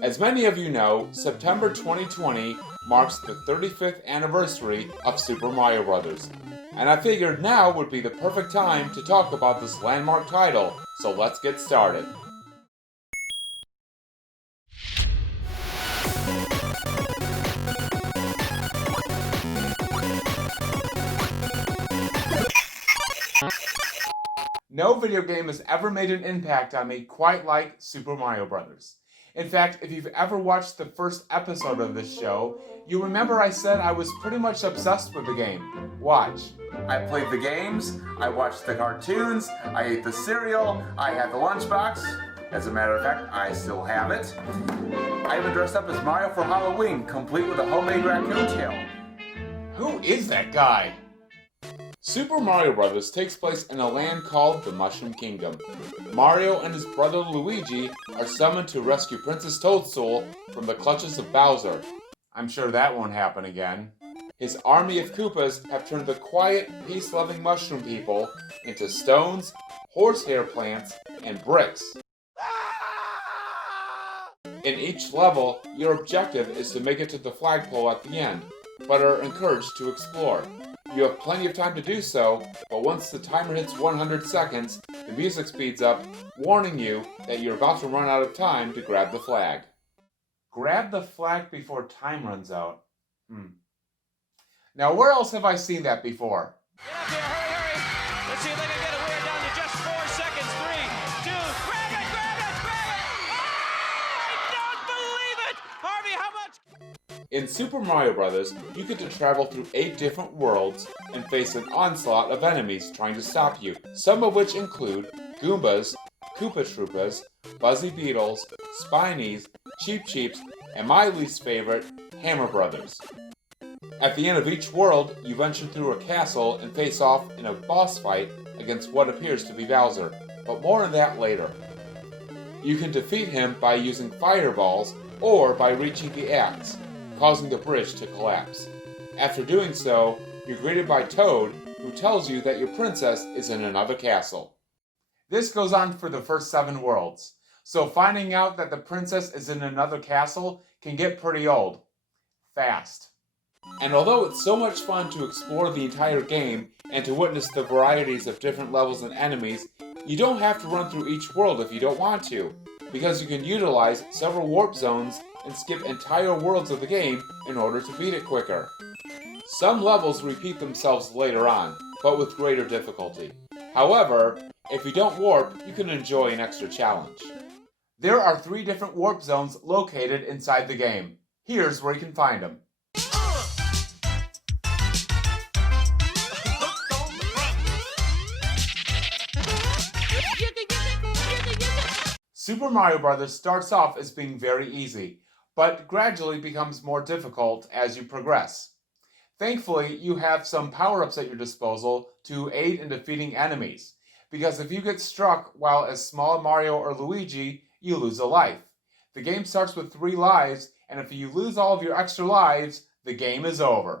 As many of you know, September 2020 marks the 35th anniversary of Super Mario Bros. And I figured now would be the perfect time to talk about this landmark title, so let's get started. No video game has ever made an impact on me quite like Super Mario Bros. In fact, if you've ever watched the first episode of this show, you remember I said I was pretty much obsessed with the game. Watch. I played the games, I watched the cartoons, I ate the cereal, I had the lunchbox. As a matter of fact, I still have it. I even dressed up as Mario for Halloween, complete with a homemade raccoon tail. Who is that guy? Super Mario Bros. Takes place in a land called the Mushroom Kingdom. Mario and his brother Luigi are summoned to rescue Princess Toadstool from the clutches of Bowser. I'm sure that won't happen again. His army of Koopas have turned the quiet, peace-loving mushroom people into stones, horsehair plants, and bricks. In each level, your objective is to make it to the flagpole at the end, but are encouraged to explore. You have plenty of time to do so, but once the timer hits 100 seconds, the music speeds up, warning you that you're about to run out of time to grab the flag. Grab the flag before time runs out. Now, where else have I seen that before? Get up here, hurry! Let's see if they can get a winner down to just 4 seconds. 3, 2, grab it! Oh, I don't believe it! Harvey, how much? In Super Mario Bros., you get to travel through 8 different worlds and face an onslaught of enemies trying to stop you, some of which include Goombas, Koopa Troopas, Buzzy Beetles, Spinies, Cheep Cheeps, and my least favorite, Hammer Brothers. At the end of each world, you venture through a castle and face off in a boss fight against what appears to be Bowser, but more on that later. You can defeat him by using fireballs or by reaching the axe, causing the bridge to collapse. After doing so, you're greeted by Toad, who tells you that your princess is in another castle. This goes on for the first 7 worlds, so finding out that the princess is in another castle can get pretty old. Fast. And although it's so much fun to explore the entire game and to witness the varieties of different levels and enemies, you don't have to run through each world if you don't want to, because you can utilize several warp zones and skip entire worlds of the game in order to beat it quicker. Some levels repeat themselves later on, but with greater difficulty. However, if you don't warp, you can enjoy an extra challenge. There are 3 different warp zones located inside the game. Here's where you can find them. Super Mario Bros. Starts off as being very easy, but gradually becomes more difficult as you progress. Thankfully, you have some power-ups at your disposal to aid in defeating enemies, because if you get struck while as small Mario or Luigi, you lose a life. The game starts with 3 lives, and if you lose all of your extra lives, the game is over.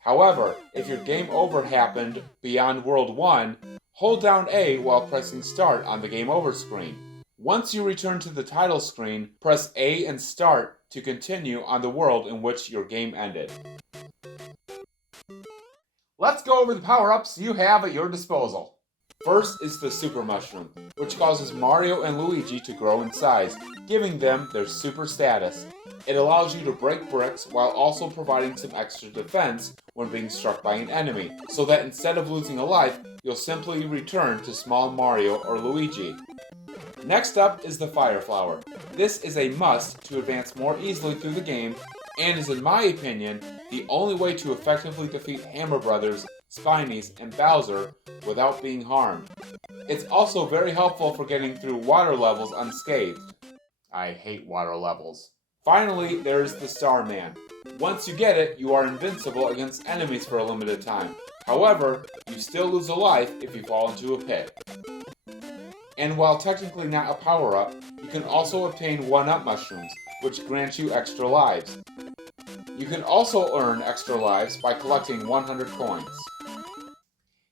However, if your game over happened beyond World 1, hold down A while pressing Start on the Game Over screen. Once you return to the title screen, press A and Start to continue on the world in which your game ended. Let's go over the power-ups you have at your disposal. First is the Super Mushroom, which causes Mario and Luigi to grow in size, giving them their super status. It allows you to break bricks while also providing some extra defense when being struck by an enemy, so that instead of losing a life, you'll simply return to small Mario or Luigi. Next up is the Fire Flower. This is a must to advance more easily through the game, and is in my opinion, the only way to effectively defeat Hammer Brothers, Spinies, and Bowser without being harmed. It's also very helpful for getting through water levels unscathed. I hate water levels. Finally, there's the Starman. Once you get it, you are invincible against enemies for a limited time. However, you still lose a life if you fall into a pit. And while technically not a power-up, you can also obtain 1-up mushrooms, which grant you extra lives. You can also earn extra lives by collecting 100 coins.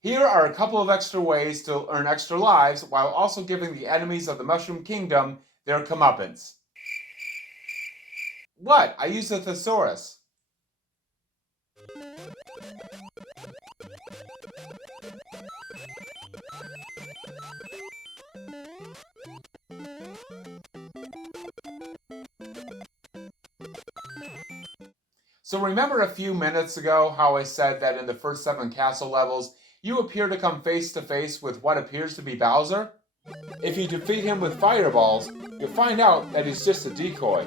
Here are a couple of extra ways to earn extra lives while also giving the enemies of the Mushroom Kingdom their comeuppance. What? I used a thesaurus. So remember a few minutes ago how I said that in the first 7 castle levels, you appear to come face to face with what appears to be Bowser? If you defeat him with fireballs, you'll find out that he's just a decoy.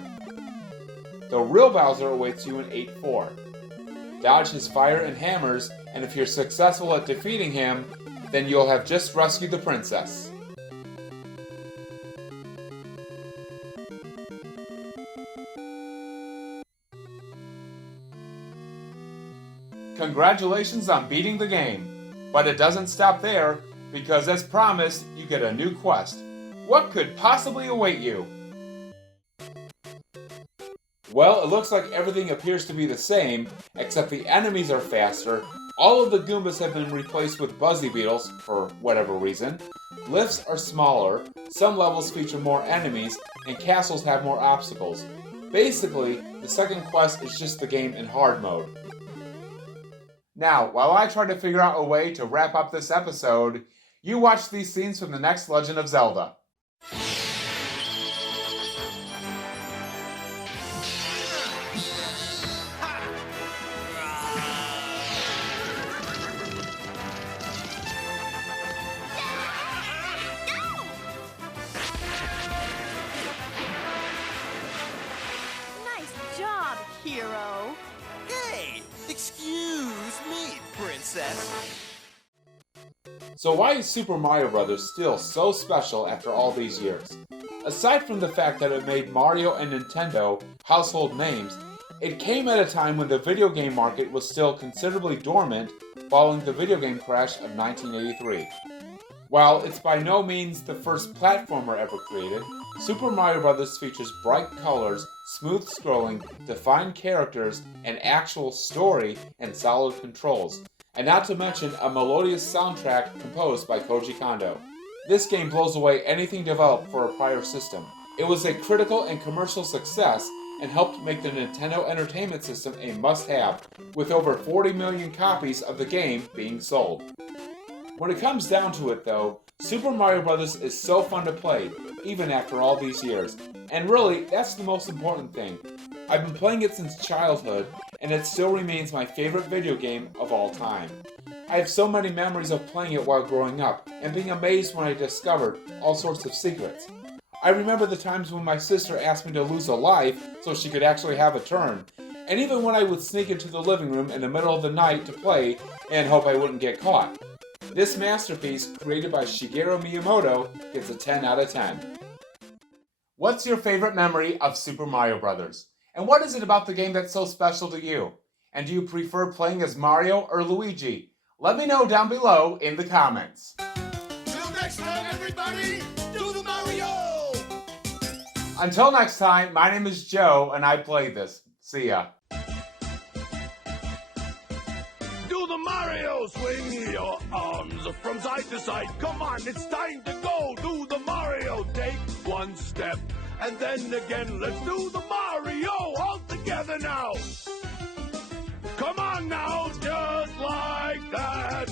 The real Bowser awaits you in 8-4. Dodge his fire and hammers, and if you're successful at defeating him, then you'll have just rescued the princess. Congratulations on beating the game, but it doesn't stop there, because as promised, you get a new quest. What could possibly await you? Well, it looks like everything appears to be the same, except the enemies are faster, all of the Goombas have been replaced with Buzzy Beetles, for whatever reason, lifts are smaller, some levels feature more enemies, and castles have more obstacles. Basically, the second quest is just the game in hard mode. Now, while I try to figure out a way to wrap up this episode, you watch these scenes from the next Legend of Zelda. Nice job, hero. Hey, excuse me, princess. So why is Super Mario Bros. Still so special after all these years? Aside from the fact that it made Mario and Nintendo household names, it came at a time when the video game market was still considerably dormant following the video game crash of 1983. While it's by no means the first platformer ever created, Super Mario Bros. Features bright colors, smooth scrolling, defined characters, an actual story, and solid controls, and not to mention a melodious soundtrack composed by Koji Kondo. This game blows away anything developed for a prior system. It was a critical and commercial success and helped make the Nintendo Entertainment System a must-have, with over 40 million copies of the game being sold. When it comes down to it though, Super Mario Bros. Is so fun to play, even after all these years. And really, that's the most important thing. I've been playing it since childhood, and it still remains my favorite video game of all time. I have so many memories of playing it while growing up, and being amazed when I discovered all sorts of secrets. I remember the times when my sister asked me to lose a life so she could actually have a turn, and even when I would sneak into the living room in the middle of the night to play and hope I wouldn't get caught. This masterpiece, created by Shigeru Miyamoto, gets a 10 out of 10. What's your favorite memory of Super Mario Bros.? And what is it about the game that's so special to you? And do you prefer playing as Mario or Luigi? Let me know down below in the comments. Till next time, everybody, do the Mario! Until next time, my name is Joe, and I played this. See ya. Do the Mario! Swing your arms from side to side. Come on, it's time to go. Do the Mario. Take one step, and then again. Let's do the Mario all together now. Come on now, just like that.